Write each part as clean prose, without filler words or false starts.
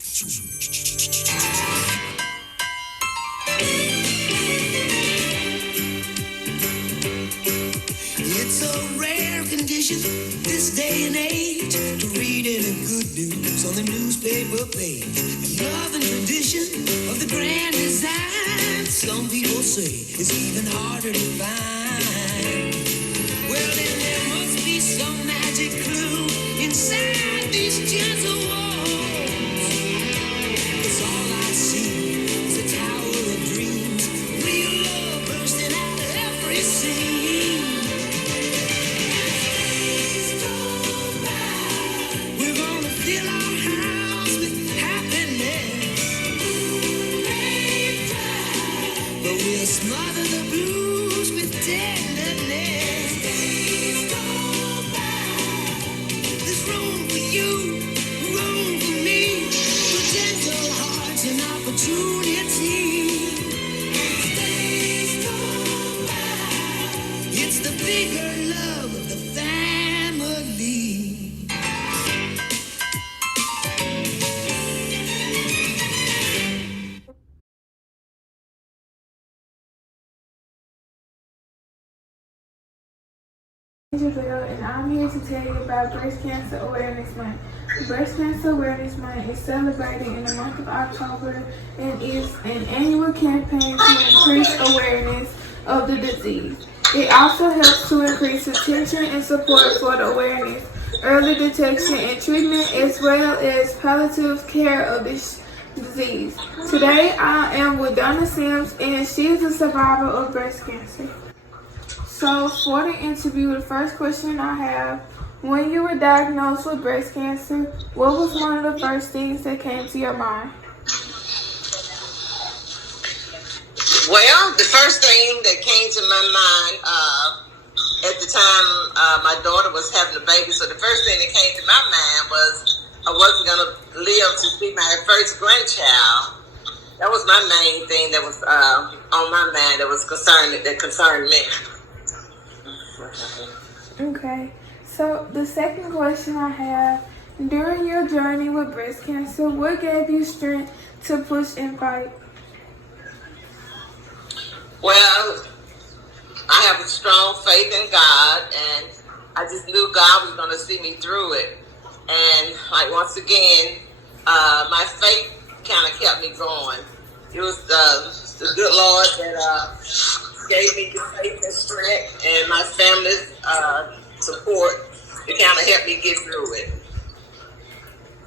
It's a rare condition this day and age to read any good news on the newspaper page. And love and tradition of the grand design, some people say, is even harder to find. Well, then there must be some magic clue inside these gentle walls. 'Cause all I see is a tower of dreams, real love bursting out of every scene. We're gonna fill our house with happiness, but we'll smother the blues with tenderness. There's room for you, room for me, for gentle hearts and opportunity. It's the bigger love of the family. JPS-Tougaloo, and I'm here to tell you about Breast Cancer Awareness Month. Breast Cancer Awareness Month is celebrated in the month of October and is an annual campaign to increase awareness of the disease. It also helps to increase attention and support for the awareness, early detection and treatment, as well as palliative care of this disease. Today I am with Donna Sims, and she is a survivor of breast cancer. So for the interview, the first question I have, when you were diagnosed with breast cancer, what was one of the first things that came to your mind? Well, the first thing that came to my mind at the time my daughter was having a baby, so the first thing that came to my mind was I wasn't going to live to see my first grandchild. That was my main thing that was on my mind that concerned me. Okay, so the second question I have, during your journey with breast cancer, what gave you strength to push and fight? Well, I have a strong faith in God, and I just knew God was going to see me through it. And like once again, my faith kind of kept me going. It was the good Lord that gave me the faith and strength, and my family's support to kind of help me get through it.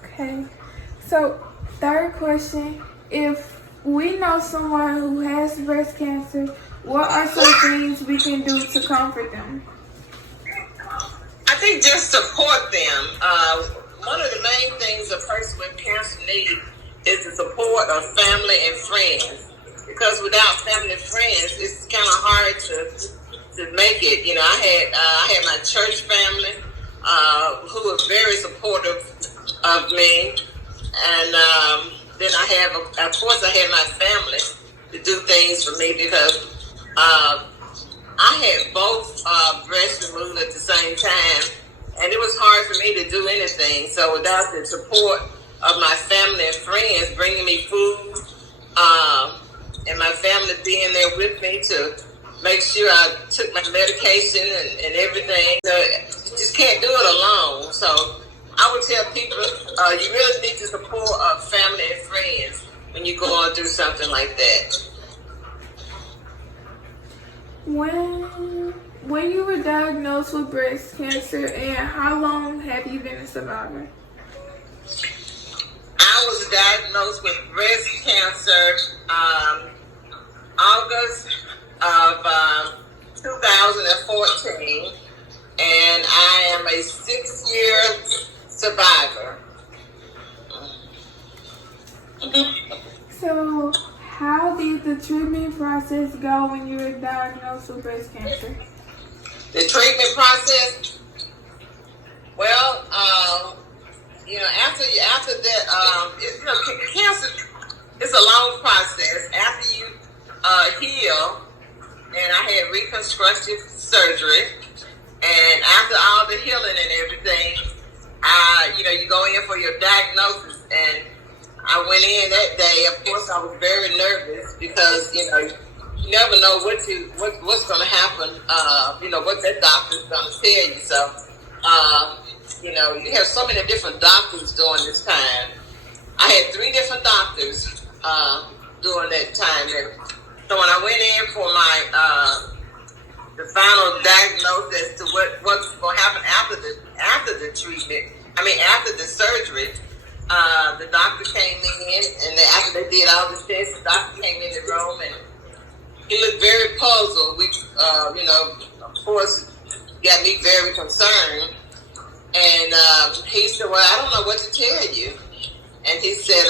Okay, so third question, if we know someone who has breast cancer, what are some things we can do to comfort them? I think just support them. One of the main things a person with cancer needs is the support of family and friends. Because without family and friends, it's kind of hard to make it. You know, I had my church family who was very supportive of me, and then I had my family to do things for me because I had both breasts removed at the same time, and it was hard for me to do anything. So without the support of my family and friends bringing me food, and my family being there with me to make sure I took my medication and everything. So you just can't do it alone. So I would tell people you really need to support family and friends when you're going through something like that. When you were diagnosed with breast cancer, and how long have you been a survivor? I was diagnosed with breast cancer August of 2014, and I am a 6-year survivor. So, how did the treatment process go when you were diagnosed with breast cancer? The treatment process? Well, after that, cancer is a long process. After you heal, and I had reconstructive surgery, and after all the healing and everything, you go in for your diagnosis, and I went in that day. Of course, I was very nervous because you never know what's going to happen. What that doctor's going to tell you. So, you have so many different doctors during this time. I had 3 different doctors during that time. And so when I went in for my the final diagnosis as to what's going to happen after the treatment, after the surgery, the doctor came in, and after they did all the tests, the doctor came in the room, and he looked very puzzled, which, of course, got me very concerned. And he said, well, I don't know what to tell you. And he said,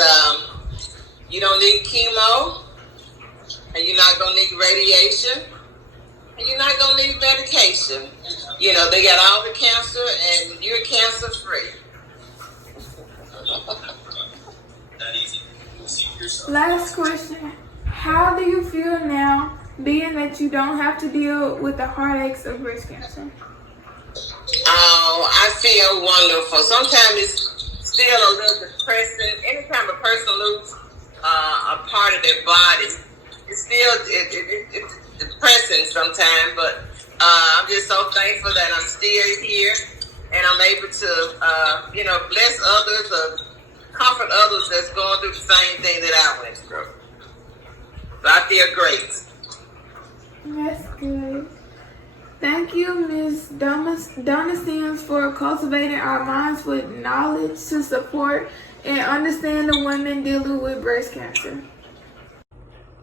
you don't need chemo, and you're not going to need radiation, and you're not going to need medication. They got all the cancer, and you're cancer-free. Last question. How do you feel now, being that you don't have to deal with the heartaches of breast cancer? Oh, I feel wonderful. Sometimes it's still a little depressing. Anytime a person loses a part of their body, it's still it's depressing sometimes. But I'm just so thankful that I'm still here, and I'm able to, bless others or comfort others that's going through the same thing that I went through. So I feel great. That's good. Thank you, Ms. Donna Sims, for cultivating our minds with knowledge to support and understand the women dealing with breast cancer.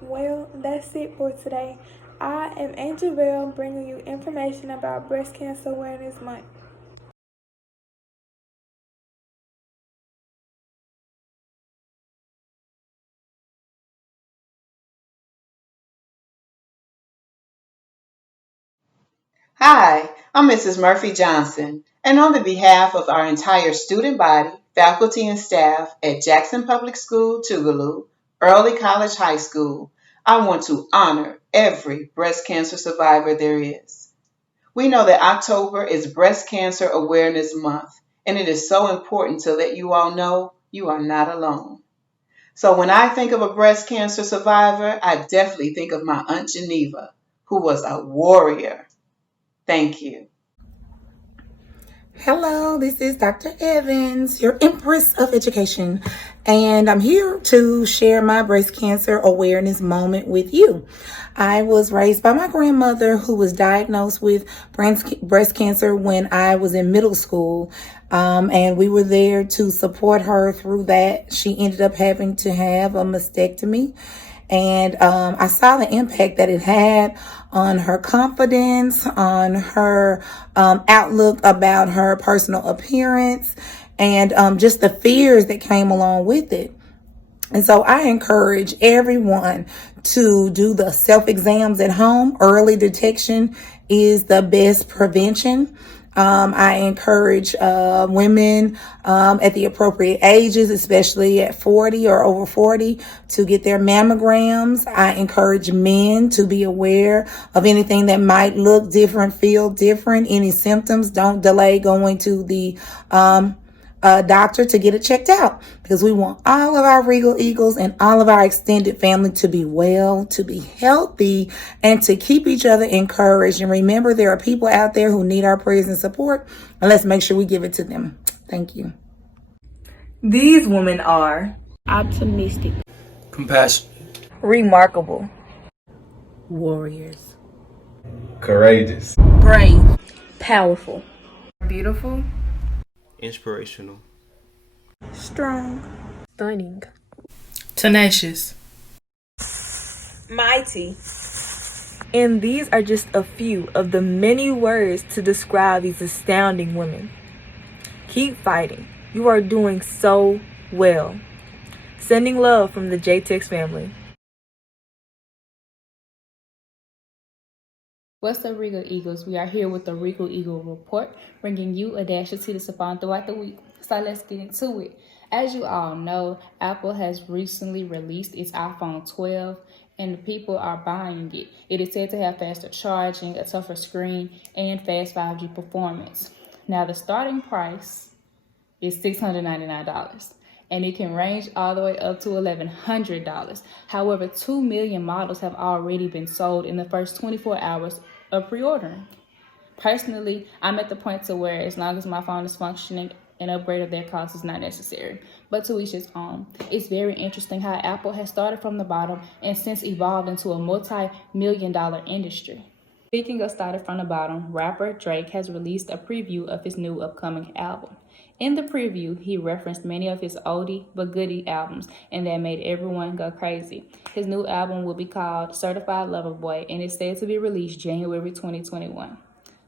Well, that's it for today. I am Angel Bell, bringing you information about Breast Cancer Awareness Month. Hi, I'm Mrs. Murphy Johnson, and on the behalf of our entire student body, faculty, and staff at Jackson Public School, Tougaloo, Early College High School, I want to honor every breast cancer survivor there is. We know that October is Breast Cancer Awareness Month, and it is so important to let you all know you are not alone. So when I think of a breast cancer survivor, I definitely think of my Aunt Geneva, who was a warrior. Thank you. Hello, this is Dr. Evans, your Empress of Education, and I'm here to share my breast cancer awareness moment with you. I was raised by my grandmother, who was diagnosed with breast cancer when I was in middle school, and we were there to support her through that. She ended up having to have a mastectomy. And I saw the impact that it had on her confidence, on her outlook about her personal appearance, and just the fears that came along with it. And so I encourage everyone to do the self-exams at home. Early detection is the best prevention. I encourage women at the appropriate ages, especially at 40 or over 40, to get their mammograms. I encourage men to be aware of anything that might look different, feel different, any symptoms. Don't delay going to the doctor to get it checked out, because we want all of our Regal Eagles and all of our extended family to be well, to be healthy, and to keep each other encouraged. And remember, there are people out there who need our prayers and support, and let's make sure we give it to them. Thank you. These women are optimistic, compassionate, remarkable, warriors, courageous, brave, powerful, beautiful, inspirational, Strong, stunning, tenacious, mighty. And these are just a few of the many words to describe these astounding women. Keep fighting. You are doing so well. Sending love from the JTECHS family. What's up, Regal Eagles? We are here with the Regal Eagle Report, bringing you a dash of tea to sip on throughout the week. So let's get into it. As you all know, Apple has recently released its iPhone 12, and people are buying it. It is said to have faster charging, a tougher screen, and fast 5G performance. Now, the starting price is $699. and it can range all the way up to $1,100. However, 2 million models have already been sold in the first 24 hours of pre-ordering. Personally, I'm at the point to where as long as my phone is functioning, an upgrade of that cost is not necessary. But to each his own. It's very interesting how Apple has started from the bottom and since evolved into a multi-million-dollar industry. Speaking of started from the bottom, rapper Drake has released a preview of his new upcoming album. In the preview, he referenced many of his oldie but goodie albums, and that made everyone go crazy. His new album will be called Certified Lover Boy, and is said to be released January 2021.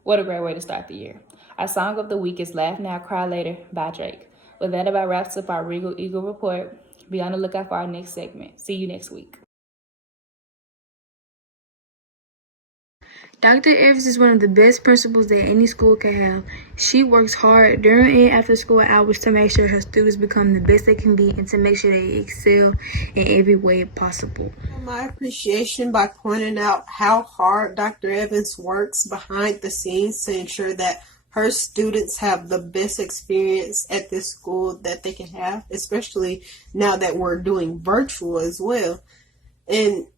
What a great way to start the year. Our song of the week is Laugh Now, Cry Later by Drake. Well, that about wraps up our Regal Eagle report. Be on the lookout for our next segment. See you next week. Dr. Evans is one of the best principals that any school can have. She works hard during and after school hours to make sure her students become the best they can be and to make sure they excel in every way possible. My appreciation by pointing out how hard Dr. Evans works behind the scenes to ensure that her students have the best experience at this school that they can have, especially now that we're doing virtual as well. And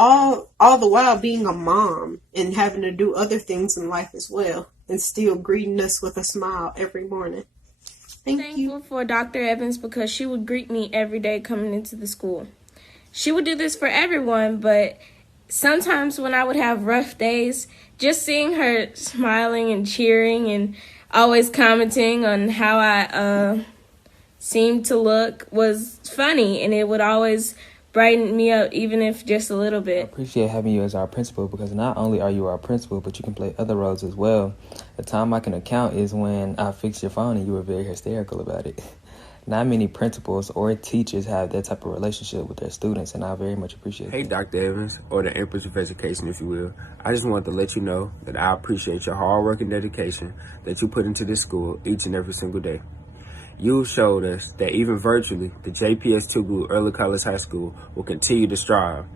all the while being a mom and having to do other things in life as well, and still greeting us with a smile every morning. Thank you. Thankful for Dr. Evans because she would greet me every day coming into the school. She would do this for everyone, but sometimes when I would have rough days, just seeing her smiling and cheering and always commenting on how I seemed to look was funny, and it would always brighten me up, even if just a little bit. I appreciate having you as our principal because not only are you our principal, but you can play other roles as well. The time I can account is when I fixed your phone and you were very hysterical about it. Not many principals or teachers have that type of relationship with their students, and I very much appreciate it. Hey, Dr. Evans, or the Empress of Education, if you will. I just wanted to let you know that I appreciate your hard work and dedication that you put into this school each and every single day. You showed us that even virtually, the JPS-Tougaloo Early College High School will continue to strive.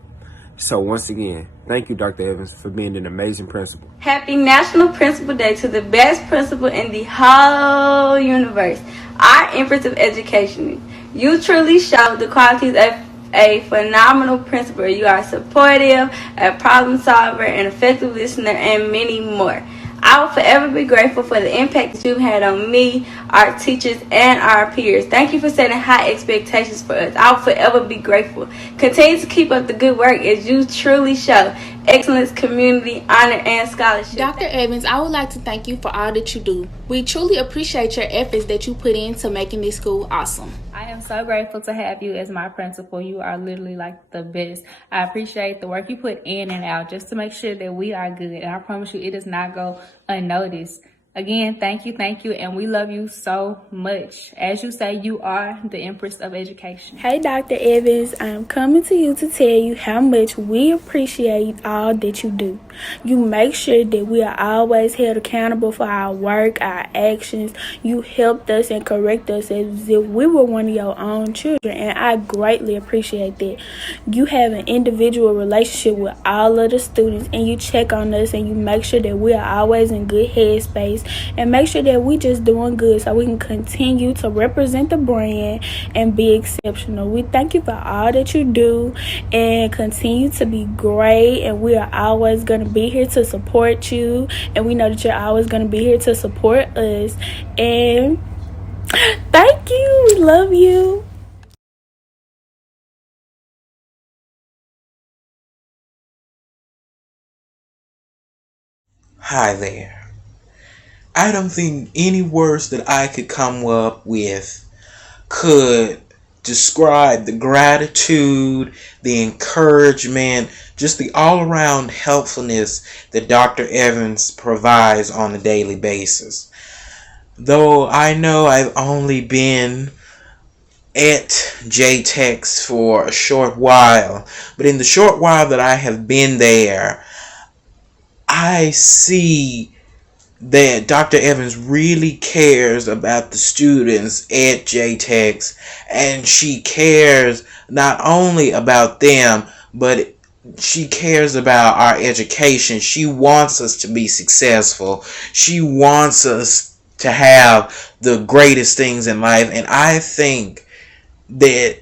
So once again, thank you, Dr. Evans, for being an amazing principal. Happy National Principal Day to the best principal in the whole universe, our Empress of Education. You truly showed the qualities of a phenomenal principal. You are supportive, a problem solver, an effective listener, and many more. I will forever be grateful for the impact that you've had on me, our teachers, and our peers. Thank you for setting high expectations for us. I will forever be grateful. Continue to keep up the good work as you truly show excellence, community, honor, and scholarship. Dr. Evans, I would like to thank you for all that you do. We truly appreciate your efforts that you put into making this school awesome. I am so grateful to have you as my principal. You are literally like the best. I appreciate the work you put in and out just to make sure that we are good. And I promise you, it does not go unnoticed. Again, thank you, and we love you so much. As you say, you are the Empress of Education. Hey, Dr. Evans, I'm coming to you to tell you how much we appreciate all that you do. You make sure that we are always held accountable for our work, our actions. You helped us and correct us as if we were one of your own children, and I greatly appreciate that. You have an individual relationship with all of the students, and you check on us, and you make sure that we are always in good headspace, and make sure that we just doing good so we can continue to represent the brand and be exceptional. We thank you for all that you do and continue to be great, and we are always going to be here to support you, and we know that you're always going to be here to support us. And thank you. We love you. Hi there. I don't think any words that I could come up with could describe the gratitude, the encouragement, just the all-around helpfulness that Dr. Evans provides on a daily basis. Though I know I've only been at JTECHS for a short while, but in the short while that I have been there, I see that Dr. Evans really cares about the students at JTECHS, and she cares not only about them, but she cares about our education. She wants us to be successful. She wants us to have the greatest things in life, and I think that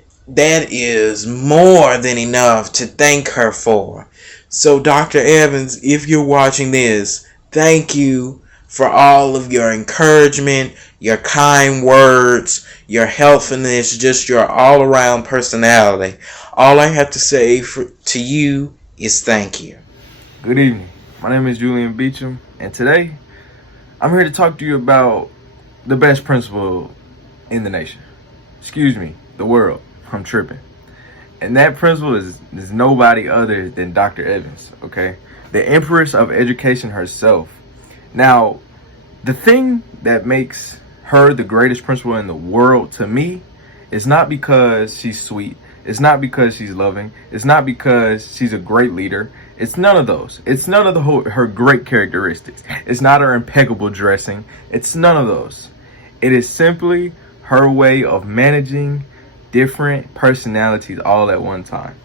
is more than enough to thank her for. So Dr. Evans, if you're watching this, thank you for all of your encouragement, your kind words, your helpfulness, just your all-around personality. All I have to say to you is thank you. Good evening. My name is Julian Beecham, and today I'm here to talk to you about the best principal in the nation. Excuse me, the world. I'm tripping. And that principal is nobody other than Dr. Evans, okay? The Empress of Education herself. Now, the thing that makes her the greatest principal in the world to me is not because she's sweet. It's not because she's loving. It's not because she's a great leader. It's none of those. It's none of her great characteristics. It's not her impeccable dressing. It's none of those. It is simply her way of managing different personalities all at one time.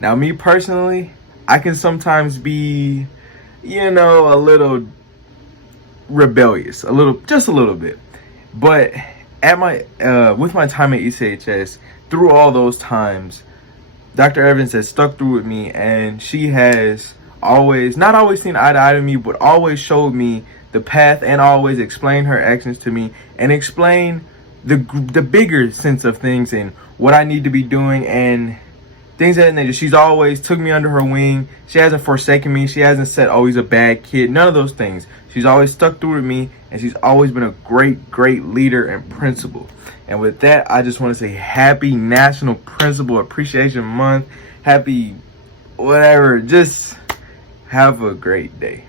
Now, me personally, I can sometimes be, a little rebellious, just a little bit. But with my time at ECHS, through all those times, Dr. Evans has stuck through with me, and she has not always seen eye to eye to me, but always showed me the path and always explained her actions to me and explained the bigger sense of things and what I need to be doing and things of that nature. She's always took me under her wing. She hasn't forsaken me. She hasn't said, oh, he's a bad kid. None of those things. She's always stuck through with me, and she's always been a great, great leader and principal. And with that, I just want to say happy National Principal Appreciation Month. Happy whatever. Just have a great day.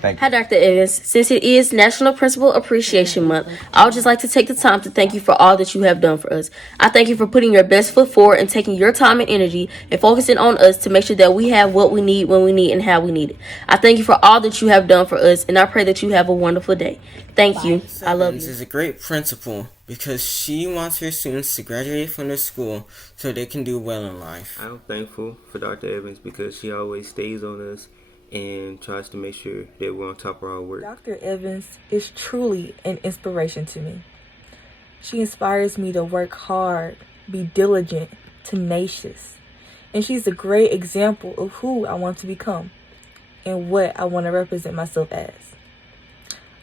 Thank you. Hi, Dr. Evans. Since it is National Principal Appreciation Month, I would just like to take the time to thank you for all that you have done for us. I thank you for putting your best foot forward and taking your time and energy and focusing on us to make sure that we have what we need, when we need, and how we need it. I thank you for all that you have done for us, and I pray that you have a wonderful day. Thank you. I love you. Is a great principal because she wants her students to graduate from the school so they can do well in life. I'm thankful for Dr. Evans because she always stays on us and tries to make sure that we're on top of our work. Dr. Evans is truly an inspiration to me. She inspires me to work hard, be diligent, tenacious, and she's a great example of who I want to become and what I want to represent myself as.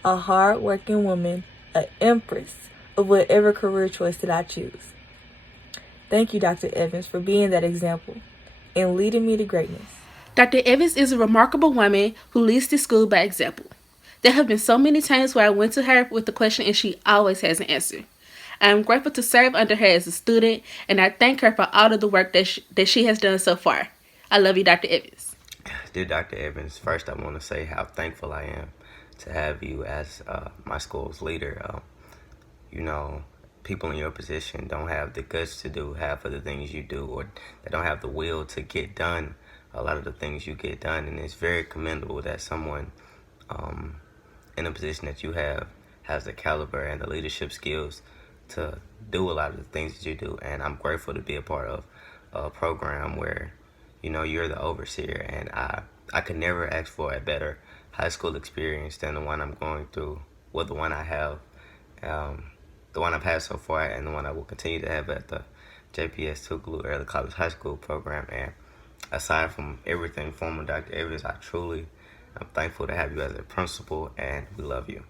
A hard-working woman, an empress of whatever career choice that I choose. Thank you, Dr. Evans, for being that example and leading me to greatness. Dr. Evans is a remarkable woman who leads the school by example. There have been so many times where I went to her with a question and she always has an answer. I am grateful to serve under her as a student, and I thank her for all of the work that she has done so far. I love you, Dr. Evans. Dear Dr. Evans, first I want to say how thankful I am to have you as my school's leader. People in your position don't have the guts to do half of the things you do, or they don't have the will to get done a lot of the things you get done, and it's very commendable that someone in a position that you have has the caliber and the leadership skills to do a lot of the things that you do. And I'm grateful to be a part of a program where you're the overseer, and I could never ask for a better high school experience than the one I'm going through, the one I have, the one I've had so far, and the one I will continue to have at the JPS-Tougaloo Early College High School program. And aside from everything former Dr. Evans, I'm thankful to have you as a principal, and we love you.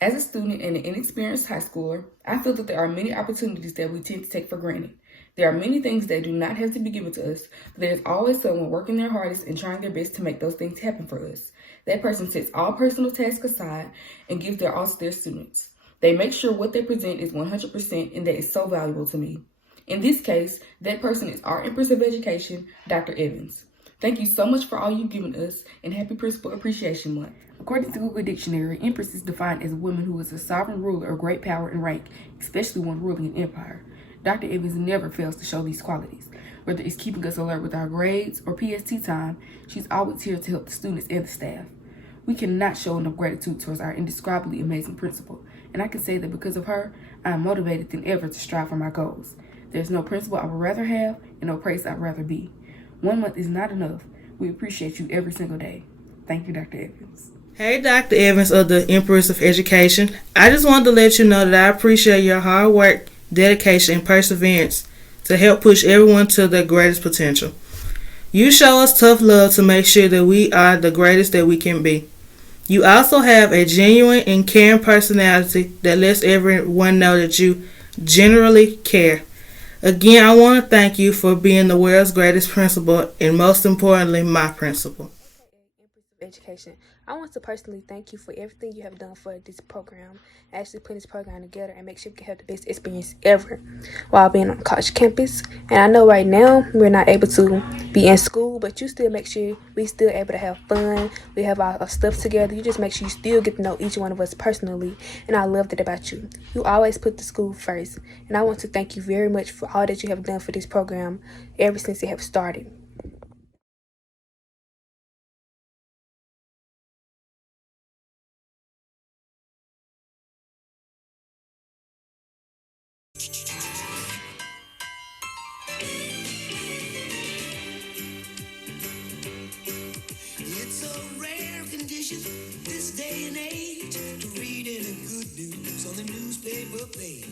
As a student and an inexperienced high schooler, I feel that there are many opportunities that we tend to take for granted. There are many things that do not have to be given to us, but there's always someone working their hardest and trying their best to make those things happen for us. That person sets all personal tasks aside and gives their all to their students. They make sure what they present is 100%, and that is so valuable to me. In this case, that person is our Empress of Education, Dr. Evans. Thank you so much for all you've given us, and happy Principal Appreciation Month. According to Google Dictionary, Empress is defined as a woman who is a sovereign ruler of great power and rank, especially one ruling an empire. Dr. Evans never fails to show these qualities. Whether it's keeping us alert with our grades or PST time, she's always here to help the students and the staff. We cannot show enough gratitude towards our indescribably amazing principal, and I can say that because of her, I am motivated than ever to strive for my goals. There's no principal I would rather have and no place I'd rather be. 1 month is not enough. We appreciate you every single day. Thank you, Dr. Evans. Hey, Dr. Evans of the Empress of Education. I just wanted to let you know that I appreciate your hard work dedication, and perseverance to help push everyone to their greatest potential. You show us tough love to make sure that we are the greatest that we can be. You also have a genuine and caring personality that lets everyone know that you generally care. Again, I want to thank you for being the world's greatest principal and most importantly, my principal. Education. I want to personally thank you for everything you have done for this program, actually putting this program together and make sure we can have the best experience ever while being on college campus. And I know right now we're not able to be in school, but you still make sure we still able to have fun. We have our stuff together. You just make sure you still get to know each one of us personally, and I love that about you. You always put the school first, and I want to thank you very much for all that you have done for this program ever since it have started. It's a rare condition this day and age to read any good news on the newspaper page.